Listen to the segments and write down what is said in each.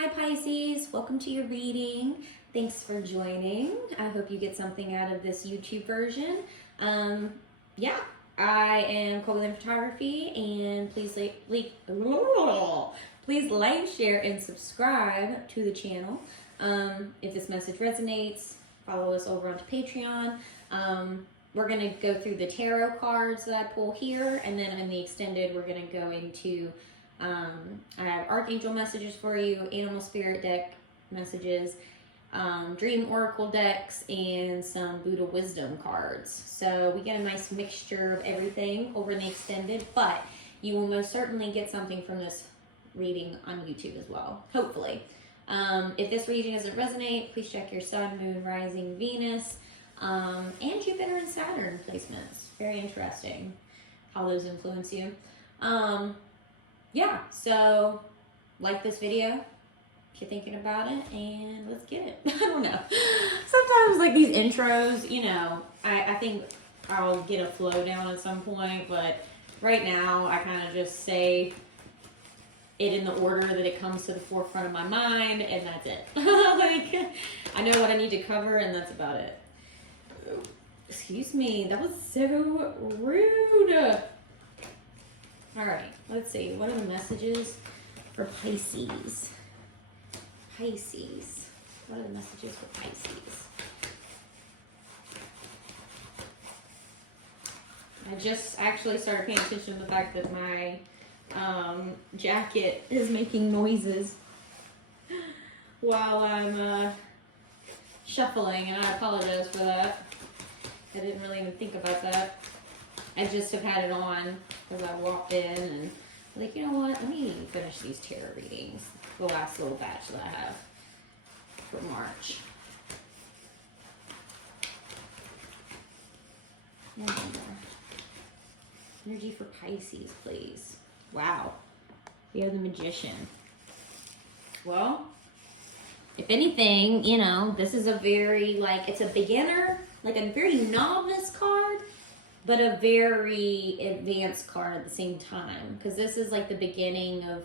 Hi Pisces, welcome to your reading. Thanks for joining. I hope you get something out of this YouTube version. Yeah, I am ColbeeLynnTarot, and please like, share, and subscribe to the channel. If this message resonates, follow us over onto Patreon. We're going to go through the tarot cards that I pull here, and then in the extended, we're going to go into I have Archangel messages for you, Animal Spirit deck messages, Dream Oracle decks, and some Buddha Wisdom cards. So we get a nice mixture of everything over in the extended, but you will most certainly get something from this reading on YouTube as well, hopefully. If this reading doesn't resonate, please check your Sun, Moon, Rising, Venus, and Jupiter and Saturn placements. Very interesting how those influence you. Yeah, so like this video if you're thinking about it, and let's get it. I don't know. Sometimes like these intros, you know, I think I'll get a flow down at some point, but right now I kind of just say it in the order that it comes to the forefront of my mind, and that's it. Like, I know what I need to cover, and that's about it. Excuse me, that was so rude. All right, let's see. What are the messages for Pisces? Pisces. What are the messages for Pisces? I just actually started paying attention to the fact that my jacket is making noises while I'm shuffling, and I apologize for that. I didn't really even think about that. I just have had it on because I walked in and like, you know what? Let me finish these tarot readings. The last little batch that I have for March. Energy for Pisces, please. Wow. We have the Magician. Well, if anything, you know, this is a very, like, it's a beginner, like a very novice card, but a very advanced card at the same time, because this is like the beginning of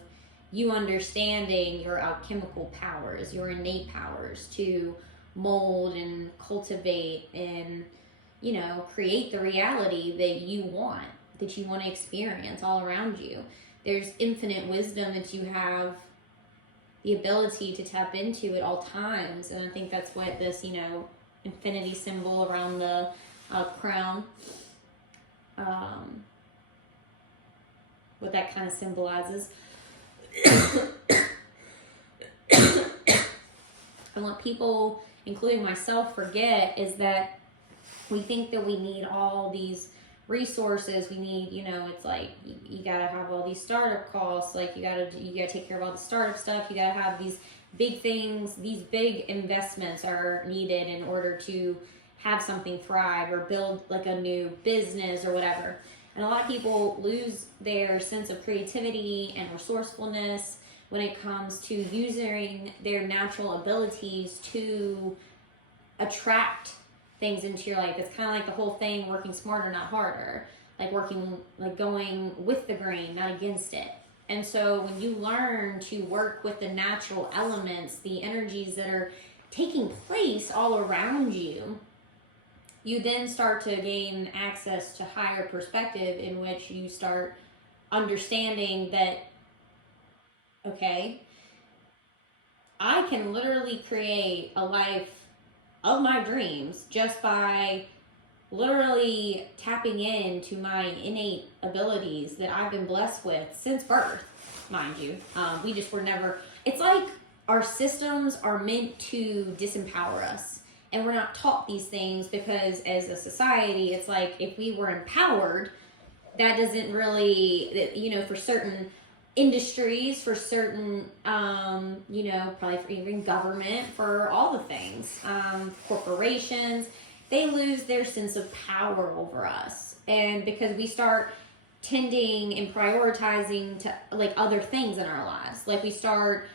you understanding your alchemical powers, your innate powers to mold and cultivate and, you know, create the reality that you want to experience all around you. There's infinite wisdom that you have the ability to tap into at all times, and I think that's what this, you know, infinity symbol around the crown, what that kind of symbolizes. And what people, including myself, forget is that we think that we need all these resources. We need, you know, it's like you gotta have all these startup costs, like you gotta take care of all the startup stuff, you gotta have these big things, these big investments are needed in order to have something thrive or build like a new business or whatever. And a lot of people lose their sense of creativity and resourcefulness when it comes to using their natural abilities to attract things into your life. It's kind of like the whole thing, working smarter, not harder. Like going with the grain, not against it. And so when you learn to work with the natural elements, the energies that are taking place all around you, you then start to gain access to higher perspective, in which you start understanding that, okay, I can literally create a life of my dreams just by literally tapping into my innate abilities that I've been blessed with since birth, mind you. We just were never, it's like our systems are meant to disempower us. And we're not taught these things because as a society, it's like if we were empowered, that doesn't really, you know, for certain industries, for certain, you know, probably for even government, for all the things, corporations, they lose their sense of power over us. And because we start tending and prioritizing to like other things in our lives, like we start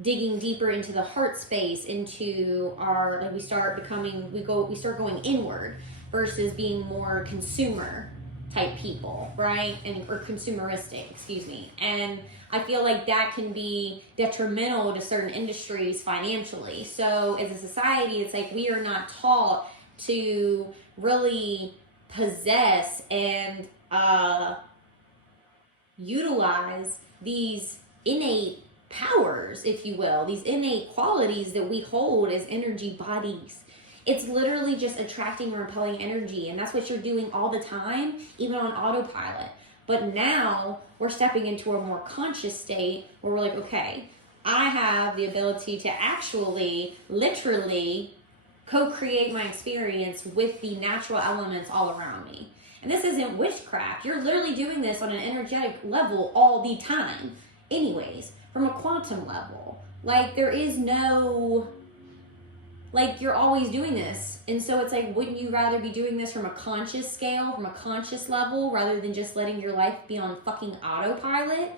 digging deeper into the heart space, into our, like we start going inward versus being more consumer type people, right? Or consumeristic, excuse me. And I feel like that can be detrimental to certain industries financially. So as a society, it's like we are not taught to really possess and utilize these innate powers, if you will, these innate qualities that we hold as energy bodies. It's literally just attracting and repelling energy, and that's what you're doing all the time, even on autopilot. But now we're stepping into a more conscious state where we're like, okay, I have the ability to actually, literally co-create my experience with the natural elements all around me. And this isn't witchcraft. You're literally doing this on an energetic level all the time. Anyways, from a quantum level. Like, there is no, like, you're always doing this. And so it's like, wouldn't you rather be doing this from a conscious scale, from a conscious level, rather than just letting your life be on fucking autopilot?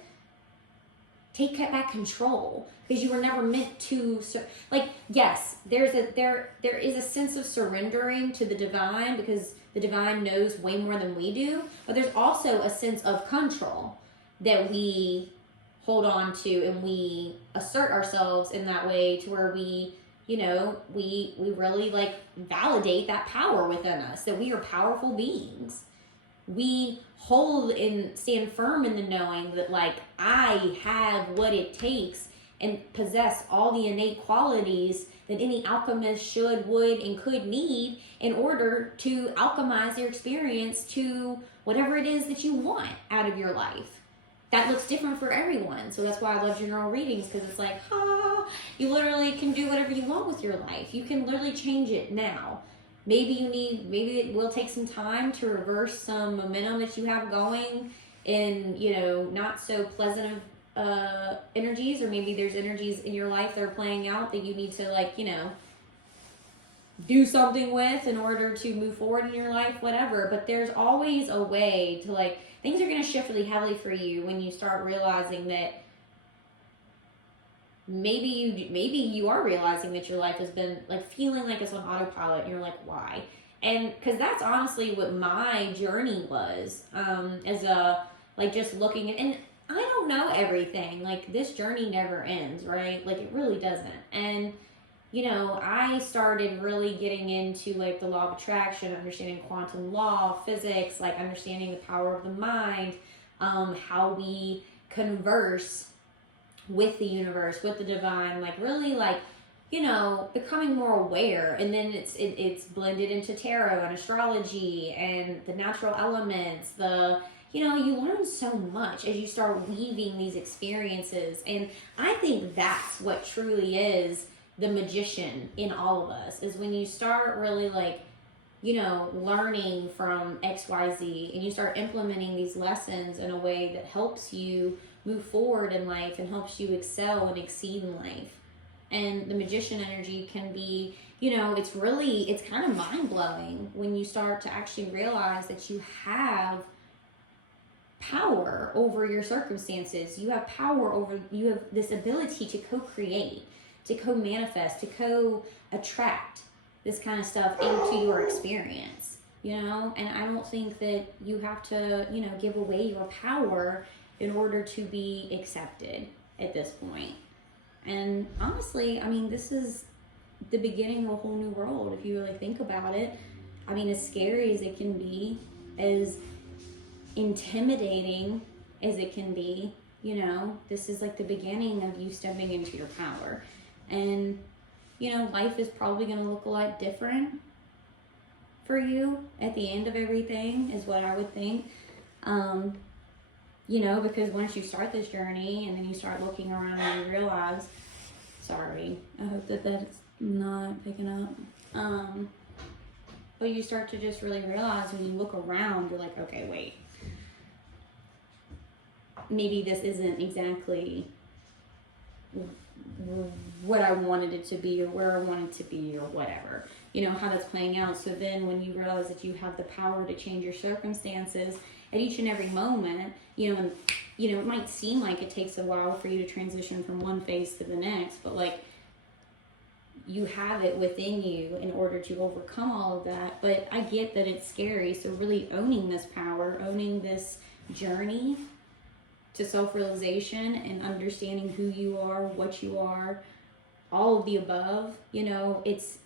Take back control, because you were never meant to, like, yes, there is a sense of surrendering to the divine, because the divine knows way more than we do, but there's also a sense of control that we hold on to, and we assert ourselves in that way to where we, you know, we really like validate that power within us, that we are powerful beings. We hold and stand firm in the knowing that, like, I have what it takes and possess all the innate qualities that any alchemist should, would, and could need in order to alchemize your experience to whatever it is that you want out of your life. That looks different for everyone. So that's why I love general readings, because it's like, you literally can do whatever you want with your life. You can literally change it now. Maybe it will take some time to reverse some momentum that you have going in, you know, not so pleasant energies, or maybe there's energies in your life that are playing out that you need to, like, you know, do something with in order to move forward in your life, whatever. But there's always a way to, like, things are going to shift really heavily for you when you start realizing that maybe you are realizing that your life has been, like, feeling like it's on autopilot, and you're like, why? And because that's honestly what my journey was, as a, like, just looking at, and I don't know everything. Like, this journey never ends, right? Like, it really doesn't. And, you know, I started really getting into, like, the law of attraction, understanding quantum law, physics, like, understanding the power of the mind, how we converse with the universe, with the divine, like, really, like, you know, becoming more aware. And then it's blended into tarot and astrology and the natural elements, you know, you learn so much as you start weaving these experiences. And I think that's what truly is the magician in all of us, is when you start really, like, you know, learning from XYZ, and you start implementing these lessons in a way that helps you move forward in life and helps you excel and exceed in life. And the magician energy can be, you know, it's kind of mind-blowing when you start to actually realize that you have power over your circumstances. You have you have this ability to co-create, to co-manifest, to co-attract this kind of stuff into your experience, you know? And I don't think that you have to, you know, give away your power in order to be accepted at this point. And honestly, I mean, this is the beginning of a whole new world, if you really think about it. I mean, as scary as it can be, as intimidating as it can be, you know, this is like the beginning of you stepping into your power. And, you know, life is probably going to look a lot different for you at the end of everything, is what I would think. You know, because once you start this journey and then you start looking around and you realize, sorry, I hope that that's not picking up. But you start to just really realize when you look around, you're like, okay, wait, maybe this isn't exactly what I wanted it to be, or where I wanted to be, or whatever, you know, how that's playing out. So then when you realize that you have the power to change your circumstances at each and every moment, you know, and, you know, it might seem like it takes a while for you to transition from one phase to the next, but, like, you have it within you in order to overcome all of that. But I get that it's scary. So really owning this power, owning this journey, to self-realization and understanding who you are, what you are, all of the above, you know, it's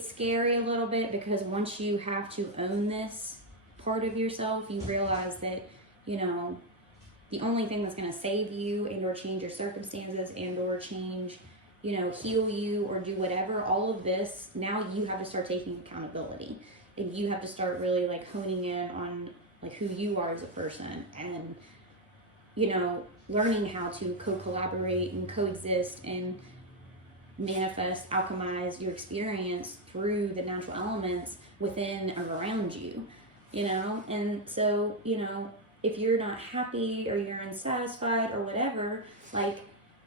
scary a little bit, because once you have to own this part of yourself, you realize that, you know, the only thing that's going to save you and or change your circumstances and or change, you know, heal you or do whatever, all of this, now you have to start taking accountability, and you have to start really like honing in on like who you are as a person, and, you know, learning how to co-collaborate and coexist and manifest, alchemize your experience through the natural elements within and around you, you know. And so, you know, if you're not happy or you're unsatisfied or whatever, like,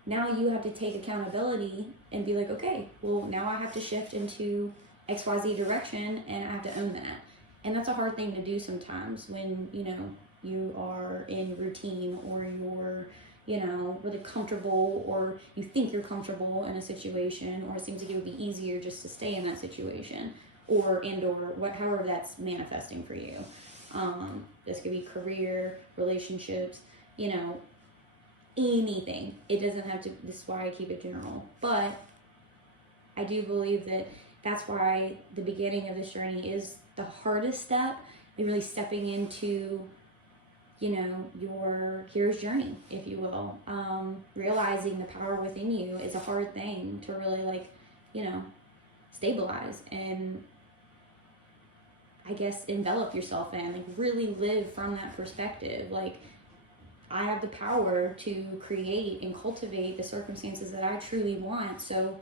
now you have to take accountability and be like, okay, well, now I have to shift into XYZ direction, and I have to own that. And that's a hard thing to do sometimes when, you know, you are in routine, or you're, you know, really comfortable, or you think you're comfortable in a situation, or it seems like it would be easier just to stay in that situation, or however that's manifesting for you. This could be career, relationships, you know, anything. It doesn't have to, this is why I keep it general. But I do believe that that's why the beginning of this journey is the hardest step, and really stepping into, you know, your hero's journey, if you will. Realizing the power within you is a hard thing to really, like, you know, stabilize and, I guess, envelop yourself in, like, really live from that perspective. Like, I have the power to create and cultivate the circumstances that I truly want. So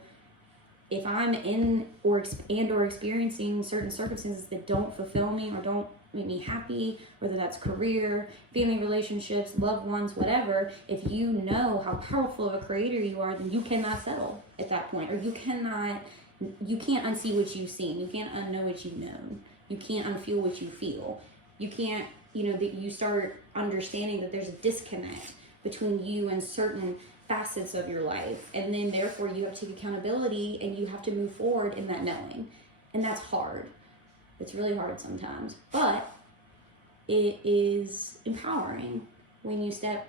if I'm in or experiencing certain circumstances that don't fulfill me or don't make me happy, whether that's career, family relationships, loved ones, whatever, if you know how powerful of a creator you are, then you cannot settle at that point. Or you can't unsee what you've seen. You can't unknow what you've known. You can't unfeel what you feel. You can't, you know, that you start understanding that there's a disconnect between you and certain facets of your life, and then therefore you have to take accountability, and you have to move forward in that knowing. And that's hard. It's really hard sometimes, but it is empowering when you step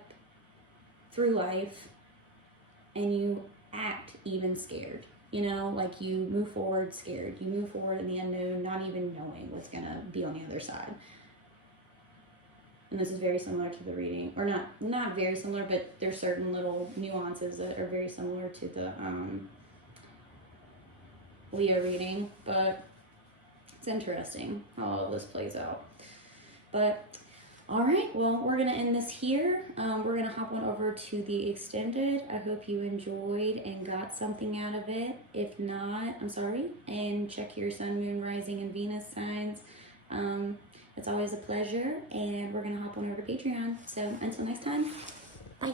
through life and you act even scared. You know, like, you move forward scared. You move forward in the unknown, not even knowing what's gonna be on the other side. And this is very similar to the reading, or not very similar, but there's certain little nuances that are very similar to the Leo reading. But it's interesting how all this plays out. But all right, well, we're gonna end this here. We're gonna hop on over to the extended. I hope you enjoyed and got something out of it. If not, I'm sorry. And check your sun, moon, rising, and Venus signs. It's always a pleasure, and we're gonna hop on over to Patreon. So until next time, bye.